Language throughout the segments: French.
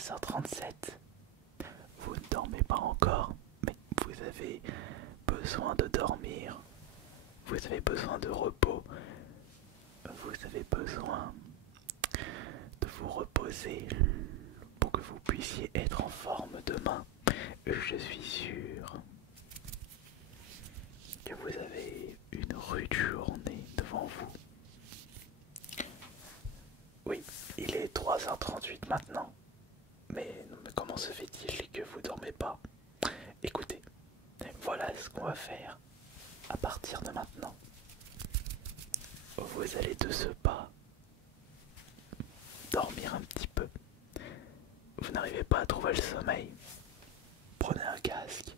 3h37. Vous ne dormez pas encore, mais vous avez besoin de dormir. Vous avez besoin de repos. Vous avez besoin de vous reposer pour que vous puissiez être en forme demain. Je suis sûr que vous avez une rude journée devant vous. Oui, il est 3h38 maintenant. Mais comment se fait-il que vous dormez pas? Écoutez, voilà ce qu'on va faire à partir de maintenant. Vous allez de ce pas dormir un petit peu. Vous n'arrivez pas à trouver le sommeil. Prenez un casque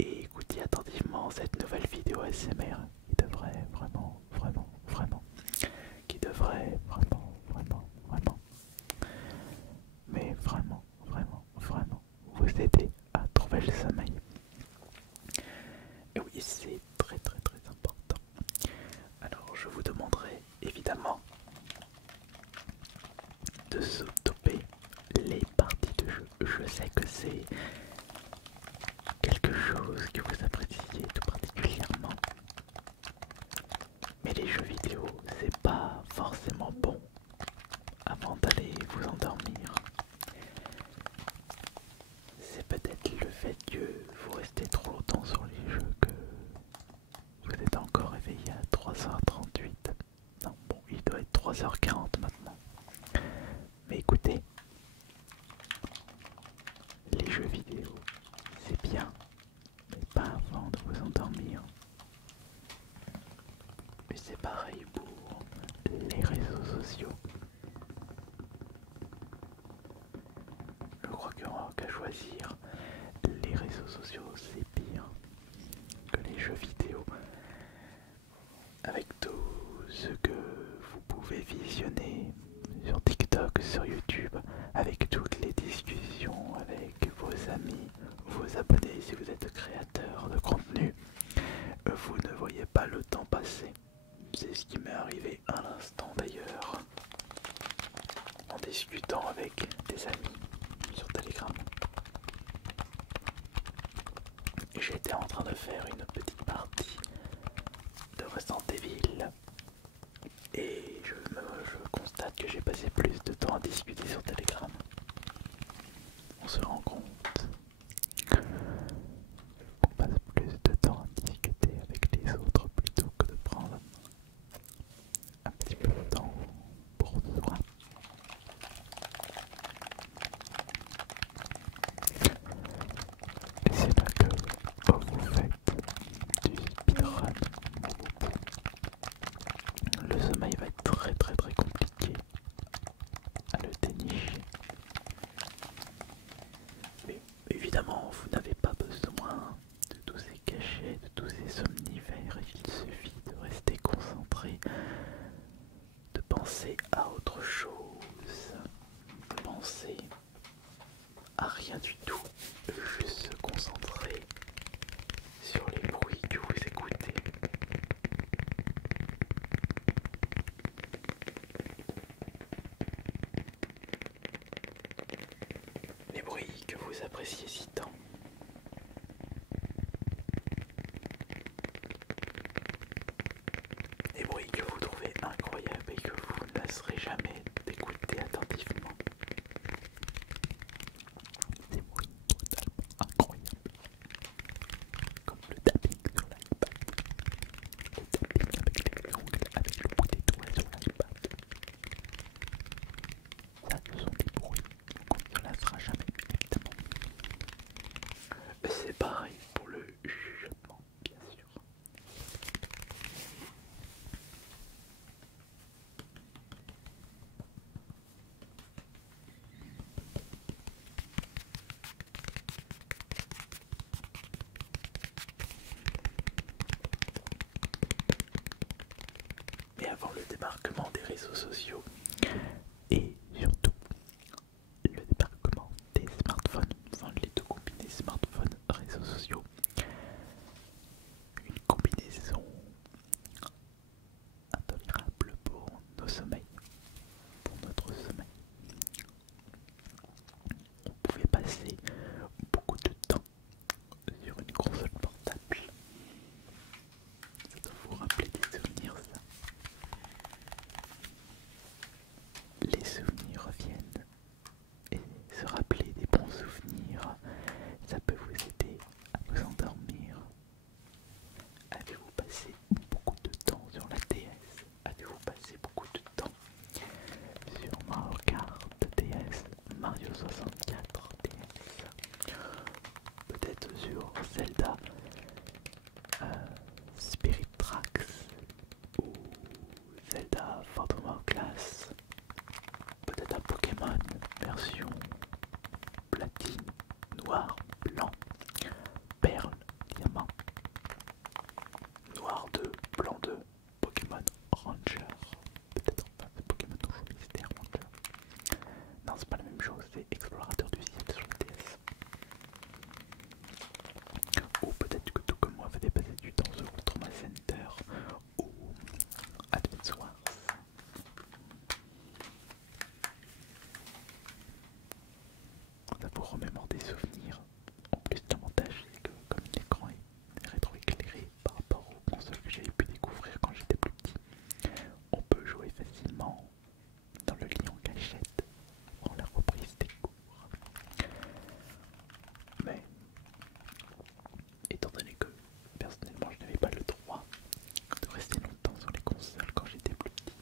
et écoutez attentivement cette nouvelle vidéo ASMR qui devrait mais vraiment vous aider à trouver le sommeil. Et oui, c'est très important. Alors je vous demanderai évidemment de stopper les parties de jeu. Je sais que c'est quelque chose que vous appréciez tout particulièrement, mais les jeux vidéo c'est pas forcément bon avant d'aller vous endormir. C'est peut-être le fait que vous restez trop longtemps sur les jeux que vous êtes encore réveillé à 3h38. Non, bon, il doit être 3h40 maintenant. Mais écoutez, les jeux vidéo, c'est bien, mais pas avant de vous endormir. Et c'est pareil pour les réseaux sociaux. Je crois qu'il n'y aura qu'à choisir. Les réseaux sociaux, c'est pire que les jeux vidéo. Avec tout ce que vous pouvez visionner sur TikTok, sur YouTube, avec toutes les discussions avec vos amis, vos abonnés, si vous êtes créateur de contenu, vous ne voyez pas le temps passer. C'est ce qui m'est arrivé à l'instant d'ailleurs, en discutant avec des amis sur Telegram. J'étais en train de faire une petite partie de Resident Evil et je constate que j'ai passé plus de temps à discuter sur Telegram. On se rend compte qu'on passe plus de temps à discuter avec les autres plutôt que de prendre un petit peu de temps pour soi. Et c'est là que vous faites du speedrun. Le sommeil va être très compliqué à le dénicher. Mais évidemment, vous n'avez pas besoin de tous ces cachets, de tous ces somnifères. Il suffit de rester concentré, de penser à autre chose, de penser à rien du tout, juste se concentrer sur les bruits que vous écoutez. Les bruits que vous appréciez si tant. Les bruits que vous trouvez incroyables et que vous ne lasserez jamais d'écouter attentivement. Des bruits totalement incroyables. Comme le tapping sur l'iPad. Le tapping avec les ongles, avec le bout des doigts sur l'iPad. Ça, ce sont des bruits qu'on ne lassera jamais, évidemment. C'est pareil pour le chuchotement, bien sûr. Mais avant le débarquement des réseaux sociaux et surtout le débarquement des smartphones, enfin les deux combinés smartphones, réseaux sociaux, une combinaison intolérable pour nos sommeils, pour notre sommeil. Zelda Phantom Hourglass, peut-être un Pokémon version platine, noir, blanc, perle, diamant, noir 2, blanc 2, Pokémon Ranger, peut-être enfin c'est Pokémon Donjon Mystère Ranger. Non, c'est pas la même chose, c'est Explorateur du ciel sur le DS. Ou peut-être que tout comme moi, vous avez passé du temps sur Trauma Center ou Advance Wars. Ça vous remémore des souvenirs. En plus, l'avantage c'est que comme l'écran est rétroéclairé par rapport aux consoles que j'avais pu découvrir quand j'étais plus petit, on peut jouer facilement dans le lit en cachette en la reprise des cours. Mais étant donné que personnellement je n'avais pas le droit de rester longtemps sur les consoles quand j'étais plus petit,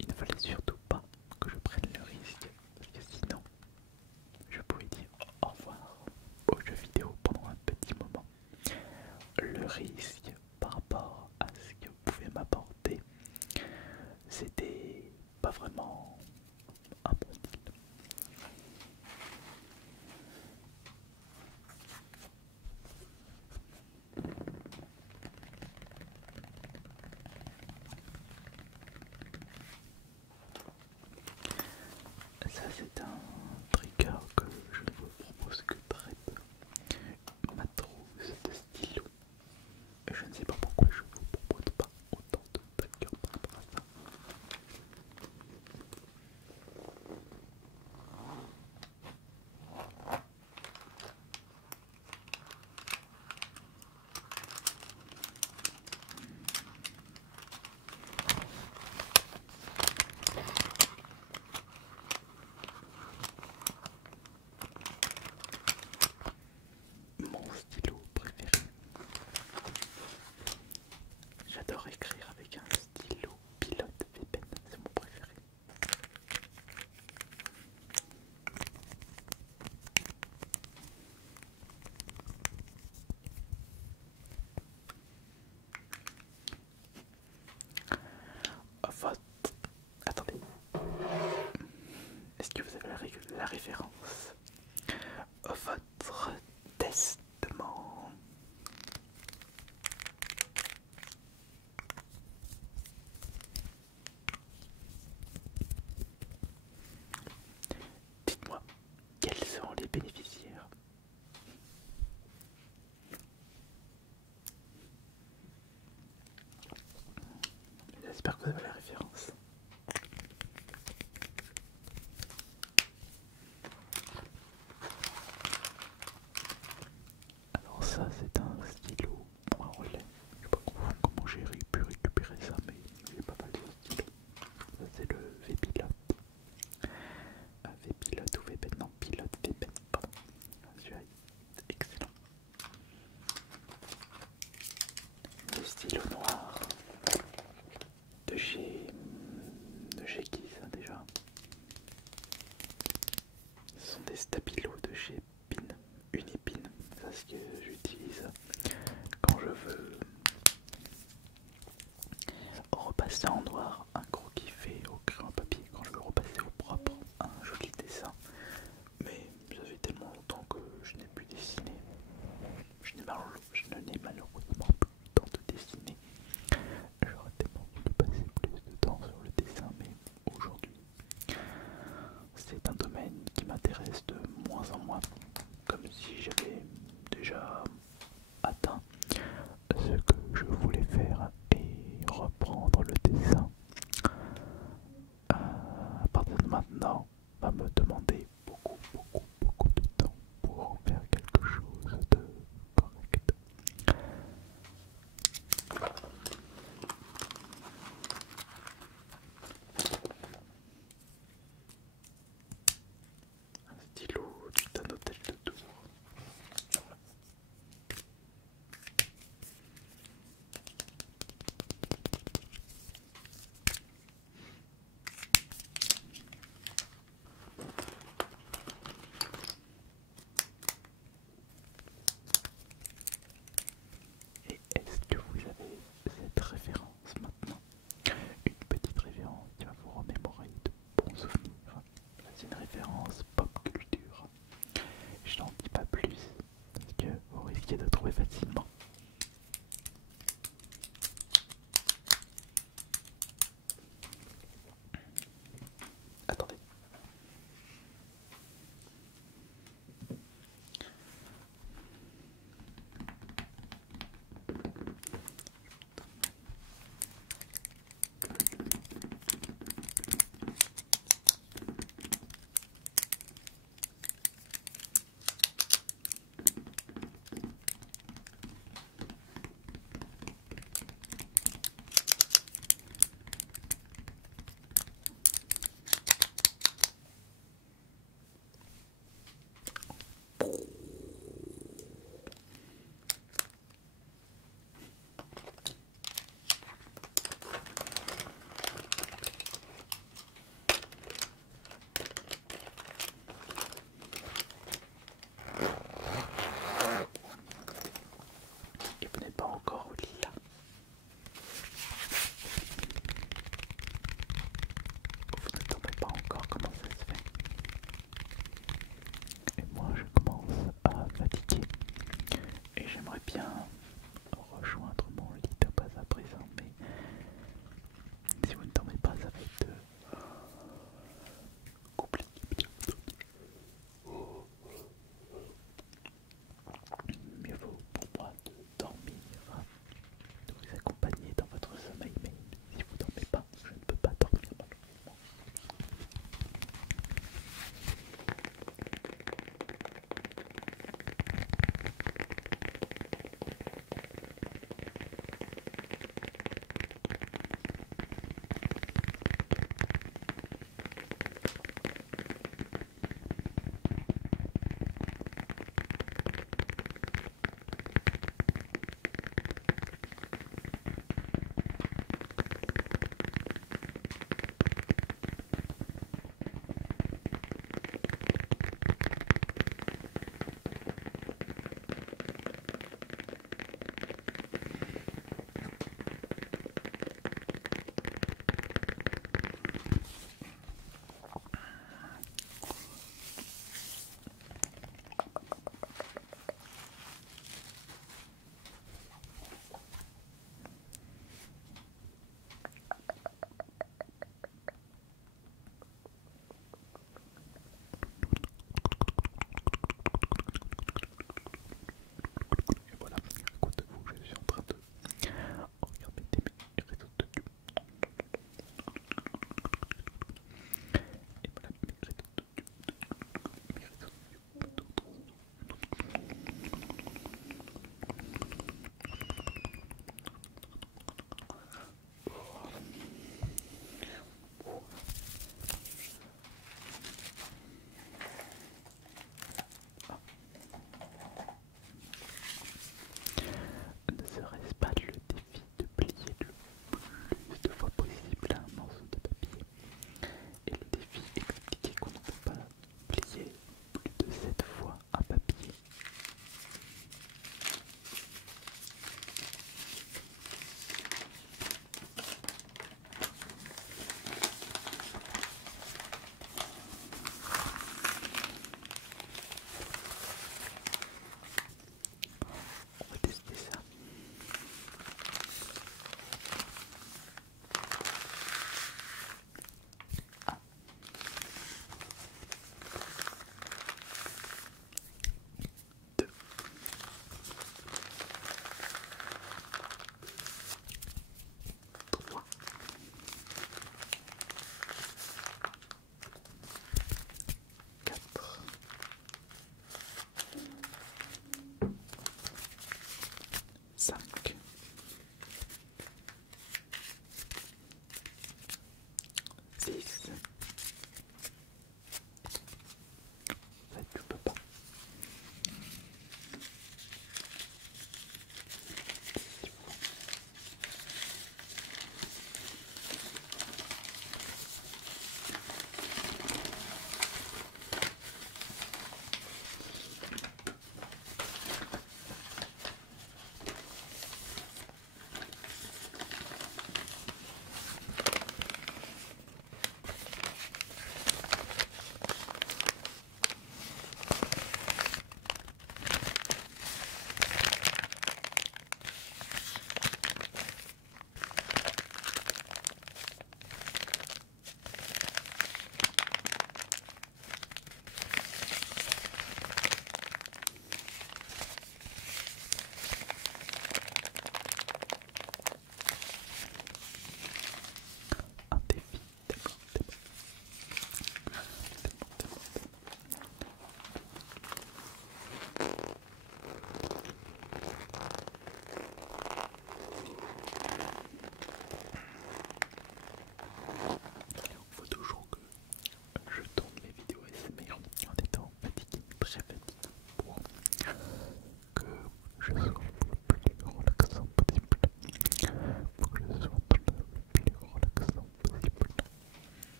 il ne fallait surtout pas que je prenne le risque, parce que sinon je pouvais dire au revoir aux jeux vidéo pendant un petit moment. Le risque par rapport à ce que vous pouvez m'apporter, c'était pas vraiment un bon deal. Ça c'est un trigger que je ne vous propose que très peu. Ma trousse de stylo. Et je ne sais pas pourquoi je vous propose pas autant de triggers par rapport à ça. Mon stylo préféré. J'adore écrire avec un stylo pilote Vpen, c'est mon préféré. Votre... Attendez. Est-ce que vous avez la référence? Votre testament. Dites-moi, quels sont les bénéficiaires? J'espère que vous avez la référence. Alors ça c'est un stylo point relais. Je sais pas comment j'ai pu récupérer ça, mais il y a pas mal de stylos. Ça c'est le V-Pilote. V-Pilote ou Vpen, non, Pilote Vpen, pardon. Celui-là est excellent. Le stylo noir de chez... qui ça déjà? Ce sont des stabilos de chez Pin, Unipin. C'est ce que j'utilise quand je veux repasser en noir un